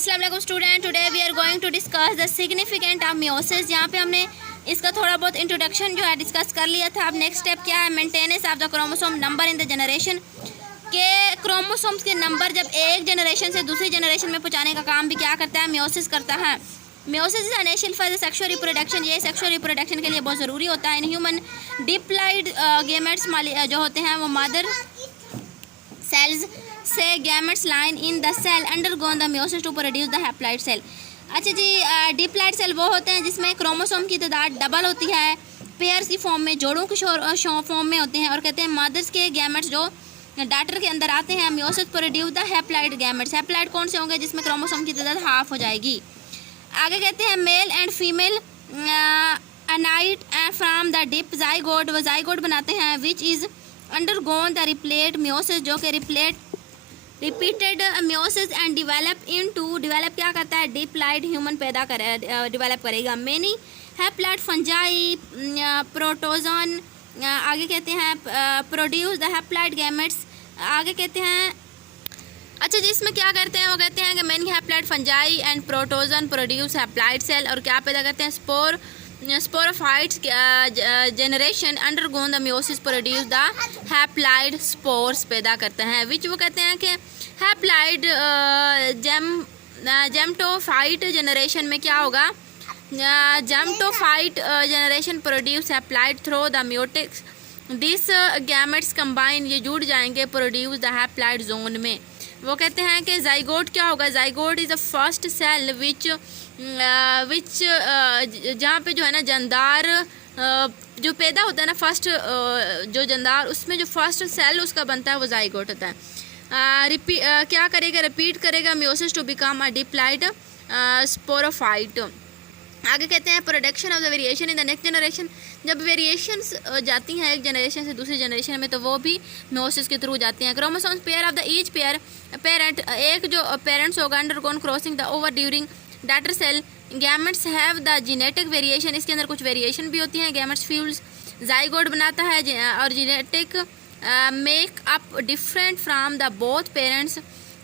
अस्सलाम वालेकुम student, today we are going to discuss the significant of meiosis. यहाँ पे हमने इसका थोड़ा बहुत इंट्रोडक्शन जो है डिस्कस कर लिया था। अब नेक्स्ट स्टेप क्या है, maintenance of the chromosome number in the generation. के क्रोमोसोम्स के नंबर जब एक जनरेशन से दूसरी जनरेशन में पहुँचाने का काम भी क्या करता है, मियोसिस करता है। Meiosis is essential for the sexual reproduction. ये सेक्सुअल रिप्रोडक्शन के लिए बहुत ज़रूरी होता है। इन ह्यूमन डिप्लॉइड गेमेट्स जो होते हैं वो मदर सेल्स से gametes line in the cell undergone the meiosis to produce the haploid cell. अच्छा जी, डिप्लॉइड सेल वो होते हैं जिसमें क्रोमोसोम की तादाद डबल होती है, पेयर्स की फॉर्म में, जोड़ों की फॉर्म में होते हैं। और कहते हैं मदर्स के गैमेट्स जो डाटर के अंदर आते हैं, meiosis produce the haploid gametes. Haploid कौन से होंगे, जिसमें क्रोमोसोम की तादाद हाफ हो जाएगी। आगे कहते हैं male and female unite from the dip zygote, वो जाइगोट बनाते हैं which is undergone the replete meiosis, जो कि रिपीटेड मियोसिस एंड डेवलप क्या करता है, डिप्लॉइड ह्यूमन पैदा डेवलप करेगा। मेनी हैप्लॉइड फंजाई प्रोटोजोन, आगे कहते हैं प्रोड्यूस द हैप्लॉइड गैमेट्स। आगे कहते हैं अच्छा जी, इसमें क्या करते हैं, वो कहते हैं कि many haploid fungi and protozoan produce haploid cell. और क्या पैदा करते हैं, sporophytes generation undergone the meiosis produce the haploid spores पैदा करते हैं, विच वो कहते हैं कि हैप्लॉइड जेमटोफाइट जनरेशन में क्या होगा, gametophyte generation produce haploid through the meiotic this gametes combine, ये जुड़ जाएंगे प्रोड्यूस द हैप्लॉइड जोन में। वो कहते हैं कि जाइगोट क्या होगा, zygote is the first cell which जहाँ पे जो है ना जनदार जो पैदा होता है ना, फर्स्ट जो जनदार, उसमें जो फर्स्ट सेल उसका बनता है वो जाइगोट होता है। क्या करेगा, रिपीट करेगा meiosis to become a diploid sporophyte. आगे कहते हैं production of the variation in the next generation. जब वेरिएशंस जाती हैं एक जनरेशन से दूसरी जनरेशन में, तो वो भी मियोसिस के थ्रू जाती हैं। Chromosomes pair of the each parent, एक जो पेरेंट्स होगा undergone crossing the over during daughter cell gametes have the genetic variation, इसके अंदर कुछ वेरिएशन भी होती हैं। गैमेट्स फ्यूल्स जाइगोट बनाता है और genetic make up different from the both parents,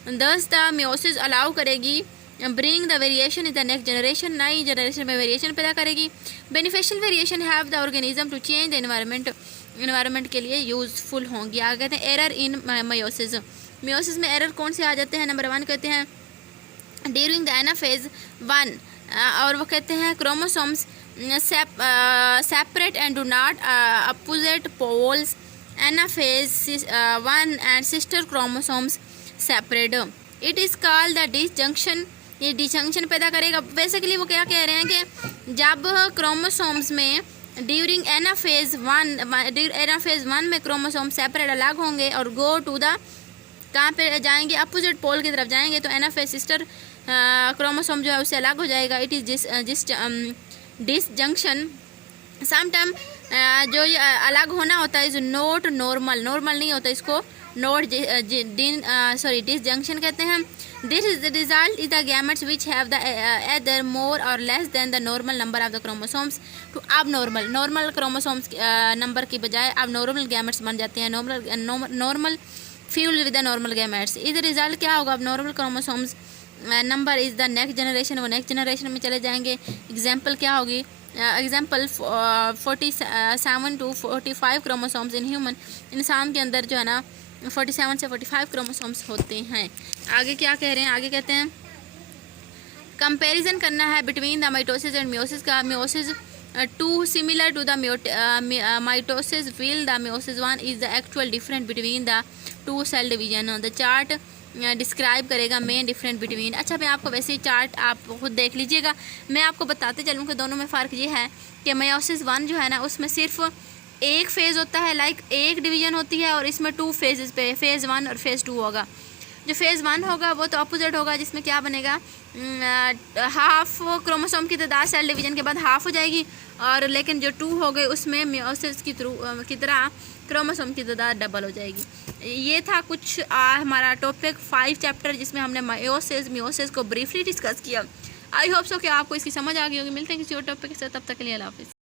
thus the meiosis allow करेगी bring the variation in the next generation, नई जनरेशन में वेरिएशन पैदा करेगी। Beneficial variation have the organism to change the environment के लिए यूजफुल होंगी। आगे कहते हैं एरर इन मियोसिस। मियोसिस में एरर कौन से आ जाते हैं, नंबर 1 कहते हैं ड्यूरिंग द एनाफेज 1, और वो कहते हैं chromosomes separate and do not opposite poles, anaphase 1 and sister chromosomes separate, it is called the disjunction, ये डिसजंक्शन पैदा करेगा। बेसिकली वो क्या कह रहे हैं कि जब क्रोमोसोम्स में ड्यूरिंग एनाफेज 1 में क्रोमोसोम सेपरेट अलग होंगे और गो टू द कहाँ पे जाएंगे, अपोजिट पोल की तरफ जाएंगे, तो एनाफेज सिस्टर क्रोमोसोम जो है उससे अलग हो जाएगा। इट इज़ डिसजंक्शन समटाइम जो ये अलग होना होता है इज नॉट नॉर्मल, नॉर्मल नहीं होता, इसको नॉट डिसजंक्शन कहते हैं। This is the result is the gametes which have the either more or less than the normal number of the chromosomes to abnormal chromosomes number की बजाय abnormal gametes बन जाते हैं, normal fuel with the normal gametes. इधर result क्या होगा, abnormal chromosomes number is the next generation, वो next generation में चले जाएंगे। एग्जाम्पल क्या होगी, example 47 to 45 chromosomes in human, इंसान के अंदर जो है ना 47 से 45 क्रोमोसोम्स होते हैं। आगे क्या कह रहे हैं, आगे कहते हैं कंपैरिजन करना है between the mitosis and meiosis का। Meiosis 2 similar to the mitosis while the meiosis 1 is the actual different between the 2 cell division. The chart describe करेगा मेन डिफरेंट बिटवीन। अच्छा, मैं आपको वैसे ही चार्ट आप खुद देख लीजिएगा, मैं आपको बताते चलूँ कि दोनों में फ़र्क ये है कि मियोसिस 1 जो है ना उसमें सिर्फ एक फेज़ होता है, लाइक एक डिवीज़न होती है, और इसमें 2 फेजेस पे फेज़ 1 और फेज़ 2 होगा। जो फेज़ 1 होगा वो तो अपोजिट होगा, जिसमें क्या बनेगा, हाफ क्रोमोसोम की तादाद सेल डिवीजन के बाद हाफ हो जाएगी, और लेकिन जो 2 हो गए उसमें मियोसिस की तरह क्रोमोसोम की तादाद डबल हो जाएगी। ये था कुछ हमारा टॉपिक 5 चैप्टर, जिसमें हमने मियोसिस को ब्रीफली डिस्कस किया। आई होप सो कि आपको इसकी समझ आ गई होगी। मिलते हैं किसी और टॉपिक के साथ, तब तक के लिए अल्लाह हाफ़िज़।